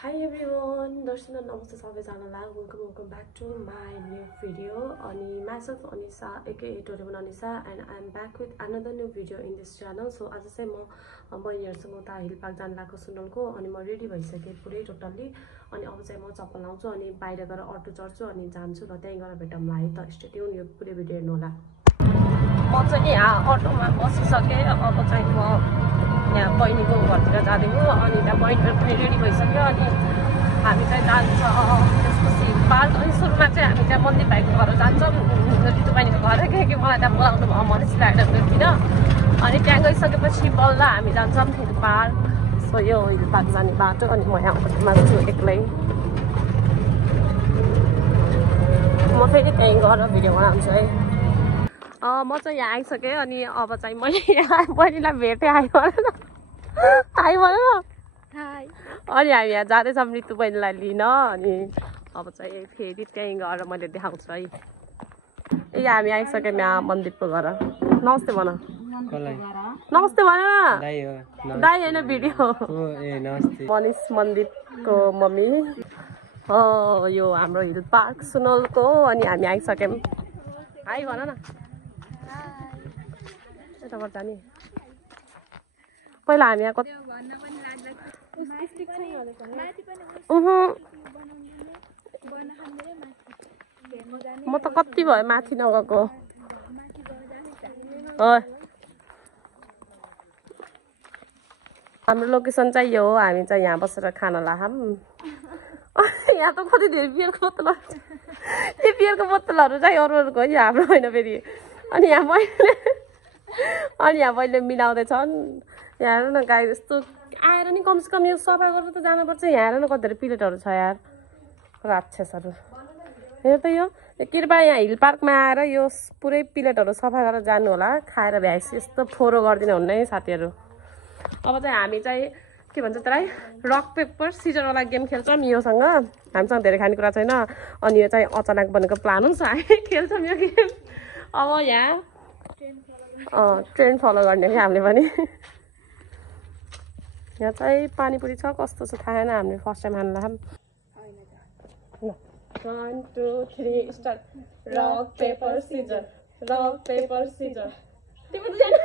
Hi everyone, Darshana Namaste सबैजनालाई welcome back to my new video. अनि myself Anisa aka Doraemon Anisa and I'm back with another new video in this channel. So आज चाहिँ म बहिनीहरुसँग उता hill park जान लाग्को सुनलको अनि म ready भइसके पुरै टोटल्ली अनि अब चाहिँ म चप्पल लाउँछु अनि बाहिर गएर अटो चढ्छु अनि जान्छु र त्यही गएर भेटौँला है त स्टे ट्युन यो पुरै भिडियो हेर्नु होला। म चाहिँ यहाँ अटोमा बसिसके अब चाहिँ म यहाँ बहिनीको घरतिर जाँदैछु अनि त्यहाँ बहिनीहरु पनि रेडी भइसक्यो अनि हामी चाहिँ जान्छ त्यसपछि पार्क अनि सुरुमा चाहिँ हामी त्यहाँ मन्दिर भाइको घर जान्छौँ रितु बहिनीको घर के मलाई त्यहाँ बोलाउनु भयो मनिष राइडरतिर अनि त्यहाँ गइसकेपछि बल्ल हामी जान्छौँ हिल पार्क। सो यो हिल पार्क जाने बाटो अनि म यहाँ अटोमा छु एक्लै। म फेरि त्यहीँ गएर भिडियो बनाउँछु है। म चाहिँ यहाँ आइसकेँ अनि अब चाहिँ मैले यहाँ बहिनीलाई भेटेँ आयो अनि हामी यहाँ जाँदैछौँ रितु बहिनीलाई लिन अनि अब चाहिँ फेरि त्यहीँ गएर मैले देखाउँछु है। ए हामी आइसक्यौँ यहाँ मन्दिरको घर। नमस्ते भन। नमस्ते भन न दाइ होइन भिडियो। मनिष मन्दिरको मम्मी हो यो हाम्रो हिल पार्क सुनलको अनि हामी आइसक्यौँ। हाई भन न। यताबाट जाने पहिला हामी यहाँ कति म त कति भयो माथि नगएको। हाम्रो लोकेसन चाहिँ यो हो। हामी चाहिँ यहाँ बसेर खाना लाखौँ। यहाँ त कति धेरै बियरको बोतलहरू यो बियरको बोतलहरू चाहिँ अरूहरूको हो हाम्रो होइन फेरि। अनि यहाँ मैले मिलाउँदैछन्। यहाँ हेर न गाई यस्तो आएर नि कमसेकम यो सफा गरेर त जानुपर्छ। यहाँ हेर न कति धेरै प्लेटहरू छ यार राक्षसहरू। हेर त यो कृपया यहाँ हिल पार्कमा आएर यो पुरै प्लेटहरू सफा गरेर जानु होला। खाएर भ्याइस यस्तो फोहोरो गरिदिनु हुन्न है साथीहरू। अब चाहिँ हामी चाहिँ के भन्छ त्यसलाई रक पेपर सिजरवाला गेम खेल्छौँ योसँग। हामीसँग धेरै खानेकुरा छैन अनि यो चाहिँ अचानक बनेको प्लान हुन्छ हामी खेल्छौँ यो गेम। अब यहाँ ट्रेन फलो गर्ने क्या हामीले पनि। यहाँ चाहिँ पानीपुरी छ कस्तो छ थाहा छैन हामीले फर्स्ट टाइम खानु लाग्छौँ। 1 2 3 start. Rock paper scissor rock paper scissor. तिम्रो दुईजना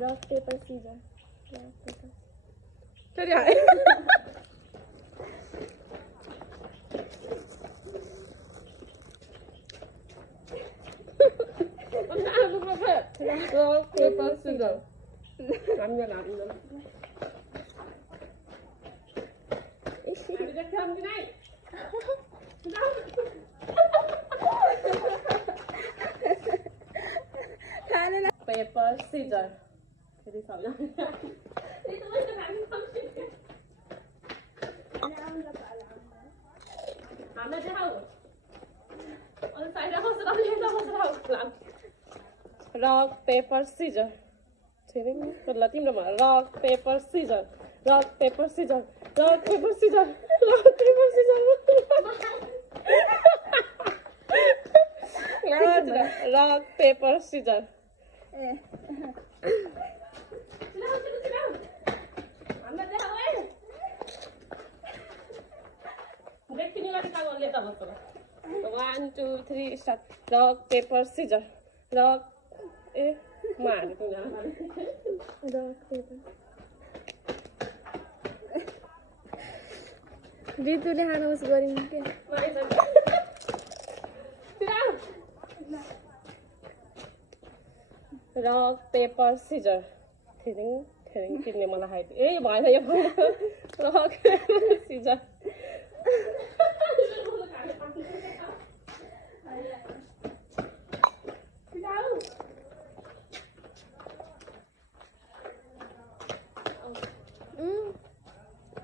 रक पेपर सिजर चलिए आए rock paper scissors I'm gonna paper scissors फेरि सबैजना हामीलाई देखाऊ अनि साइडमा बसेर रक पेपर सिजर ल तिम्रोमा rock paper scissor rock paper scissor rock paper scissor rock paper scissor rock paper scissor One, 2, 3 start. Rock paper scissors. Rock म हालेको रक पेपर रितुले खानुहोस् गऱ्यौँ के रक पेपर सिजर थिरिङ थिरिङ किन्ने मलाई खाइदियो ए भएन यो rock paper scissor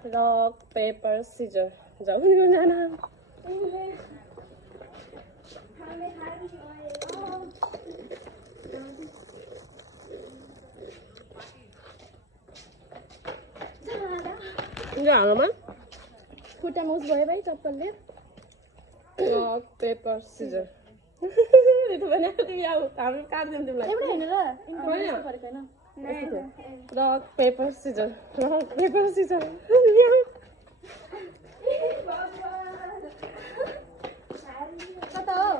rock paper scissor जाऊ नि जाना हालमा खुट्टामा उस भयो भाइ चप्पलले रक पेपर सिजर त्यो भने तिमी अब हामी काट्दियौँ तिमीलाई एउटा हेर्नु ल होइन फरक हैन रक पेपर सिजर कता हो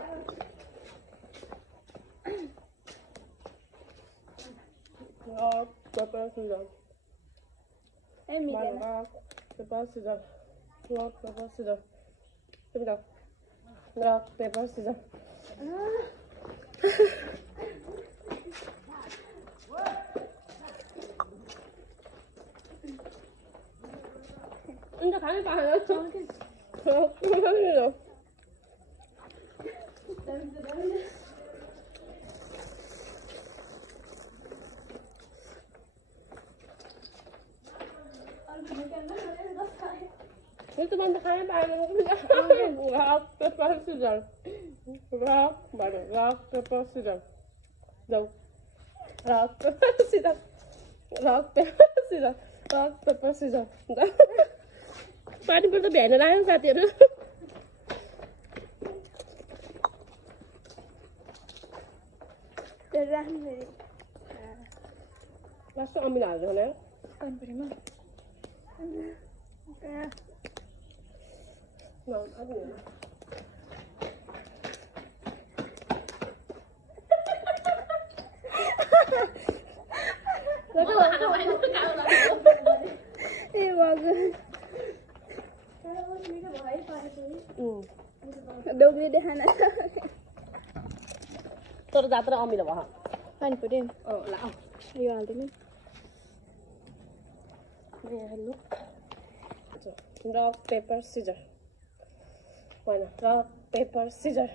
रक पेपर सिजर ए मिलेन रक पेपर सिजर तिमी जाऊ रक पेपर सिजर अन्त खानै पाएन itu bantu kaya paano rock paper scissors rock paper scissors jauh rock paper scissors पानी पर्दा भ्यान लाग्यो साथीहरु लास्ट अमिल हाल्छ होला कन्पनीमा डोगरी देखाना तर जात्रा अमिलो भयो पानी पऱ्यो ल आऊ यो हाल्दिनु हेर्नु रक पेपर सिजर होइन रक पेपर सिजर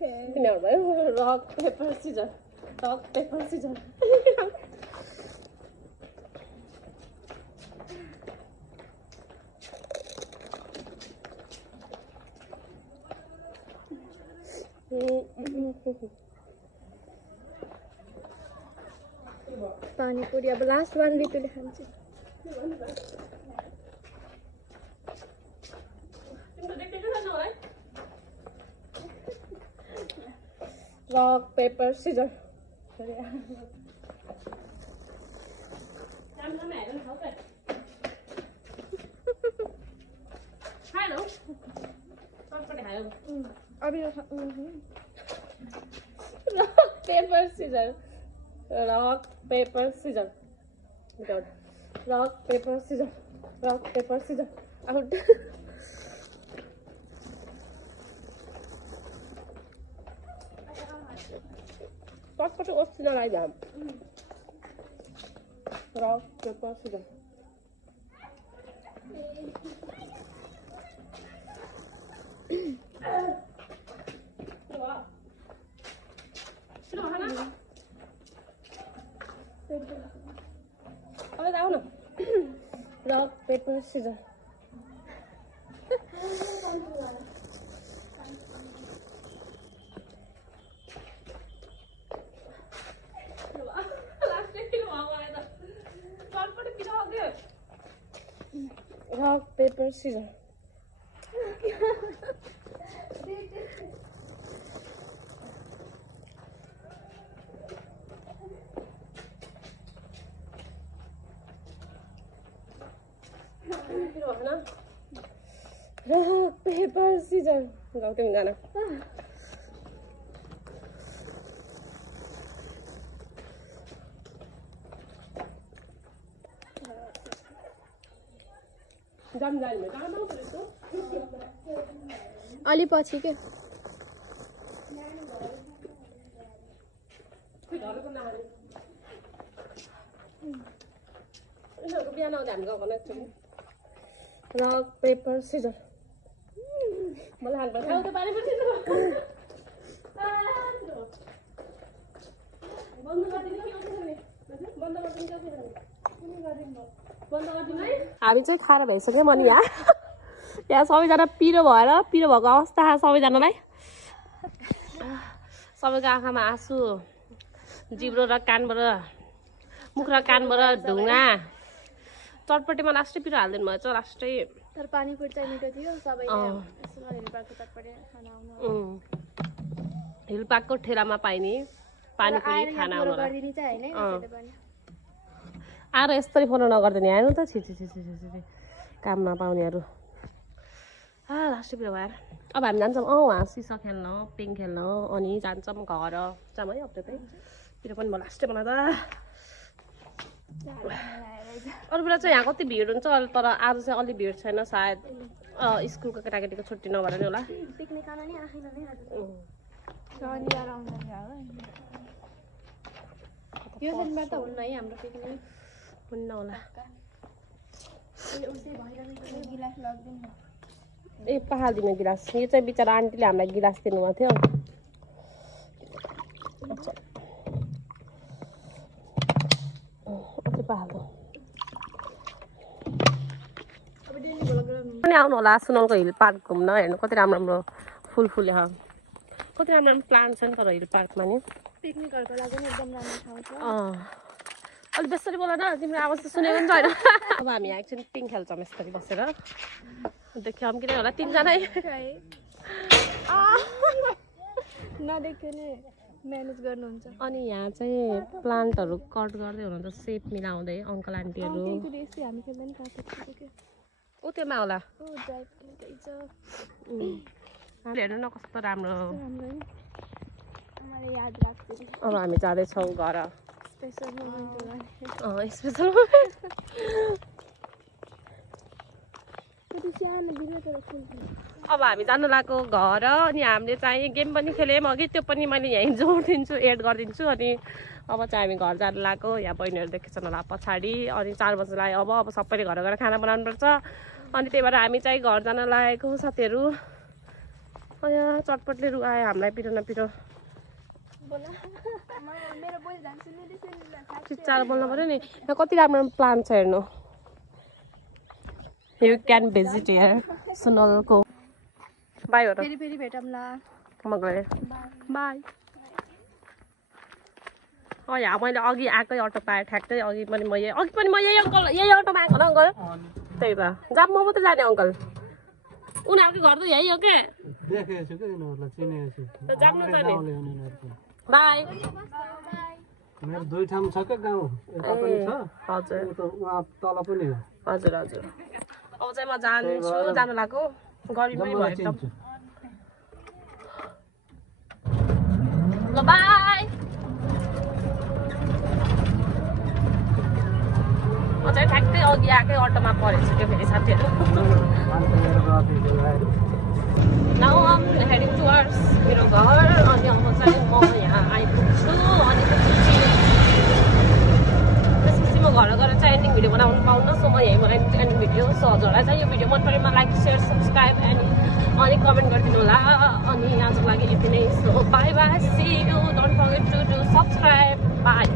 तिनीहरू भयो रक पेपर सिजर पानी पूरी अब लास्ट वान लिटुले खान्छ रक पेपर सिजर अब यो rock paper scissor out पटपट ओस्टिन लगाइदियो रक पेपर सिजर अब जाऊ न rock paper scissor rock paper scissors rock paper scissors gak udah enggak nak jam जाने कहाँ जाऊँ फिर इसको अलि पछि के घरको नहाले इनीहरुको बिहा नहुँदा हामी गएको एकचोटि रक पेपर सिजर मलाई हाल्नु पर्छ त पानी पनि बन्द गरिदिनु हामी चाहिँ खाएर भइसक्यो मनि यहाँ सबैजना पिरो भएको अवस्था सबैजनालाई सबैको आँखामा आँसु जिब्रो र कानबाट मुख र कानबाट ढुङ्गा चटपटेमा लास्टै पिरो हालिदिनु भएछ लास्टै तर पानीपुरी चाहिँ मिठो थियो सबैले यसो हिल पार्कको तर्फबाट खाना आउनु हिल पार्कको ठेलामा पाइने पानीपुरी खाना आउनु गरिदिने चाहिँ हैन त्यसले पनि आएर यस्तरी फलो नगर्दिने आएन त छि काम नपाउनेहरू लास्ट भिडियो भएर अब हामी जान्छौँ वहाँ सिसा खेल्न पिङ खेल्न अनि जान्छौँ घर जाऊँ है अब त्यतै भिडियो पनि म लास्टै बनाउँदा अरू बेला चाहिँ यहाँ कति भिड हुन्छ तर आज चाहिँ अलि भिड छैन सायद स्कुलको केटाकेटीको छुट्टी नभएर नि होला पिकनिक खान नि आएन नि शनिबार आउँदैन होला यो शनिबार त हुन्न है हाम्रो पिकनिक हुन्न होला अनि उसै भइरहेको गिलास लग्दिनु ए पहाडिदिनु गिलास यो चाहिँ बिचरा आन्टीले हामीलाई गिलास दिनुभएको थियो पनि आउनु होला सुनलको हिल पार्क घुम्न हेर्नु कति राम्रो राम्रो फुल फुल्यो कति राम्रो राम्रो प्लान्ट छ नि तर हिल पार्कमा नि पिकनिकहरुको लागि नि एकदम राम्रो ठाउँ छ अलि बेसरी बोल न तिम्रो आवाज त सुनेको नि छैन अब हामी यहाँ एकछिन पिङ खेल्छौँ यसरी बसेर देख्यौँ कि नै होला तिनजनै नदेख्यो नि म्यानेज गर्नुहुन्छ अनि यहाँ चाहिँ प्लान्टहरू कट गर्दै हुनुहुन्छ सेप मिलाउँदै अङ्कल आन्टीहरू हामी खेल्दा नि काटेको के ऊ त्योमा होला हेर्नु न कस्तो राम्रो याद राख्छु अब हामी जाँदैछौँ घर स्पेसल अब हामी जानु लागेको घर अनि हामीले चाहिँ गेम पनि खेल्यौँ अघि त्यो पनि मैले यहीँ जोडिदिन्छु एड गरिदिन्छु अनि अब चाहिँ हामी घर जानु लागेको यहाँ बहिनीहरू देखेछन् होला पछाडि अनि 4 बजीलाई अब सबैले घर गएर खाना बनाउनुपर्छ अनि त्यही भएर हामी चाहिँ घर जान लागेको साथीहरू यहाँ चटपटले रुवायो हामीलाई पिरो न पिरो चिच्चाएर बोल्नु पऱ्यो नि यहाँ कति राम्रो प्लान छ हेर्नु यु क्यान भिजिट हियर सुनलको बाई हो र फेरि भेटौँला म गएँ बाई यहाँ मैले अघि आएकै अटो पाएँ ठ्याक्कै अघि पनि म यही अङ्कल यही अटोमा आएको होला अङ्कल त्यही त जहाँ म मात्रै जाने अङ्कल उनीहरूको घर त यही हो के बाई मेरो दुई ठाउँ छ के गाउँ यता पनि छ हजुर वहाँ तल पनि हो हजुर हजुर अब चाहिँ म जान्छु जानु लाग्यो गरिबमै भयो एकदम ल बाई म चाहिँ ठ्याक्कै अघि आएकै अटोमा परेछु त्यो फेरि साथीहरू Now I'm heading towards मेरो घर अनि अब चाहिँ म यहाँ आइपुग्छु अनि त्यसपछि म घर गएर चाहिँ एन्डिङ भिडियो बनाउनु पाउन सो म यहीँ बनाइदिन्छु एन्डिङ भिडियो सो हजुरलाई चाहिँ यो भिडियो मन परेमा लाइक सेयर सब्सक्राइब अनि कमेन्ट गरिदिनु होला अनि आजको लागि यति नै so bye bye see you don't forget to do subscribe by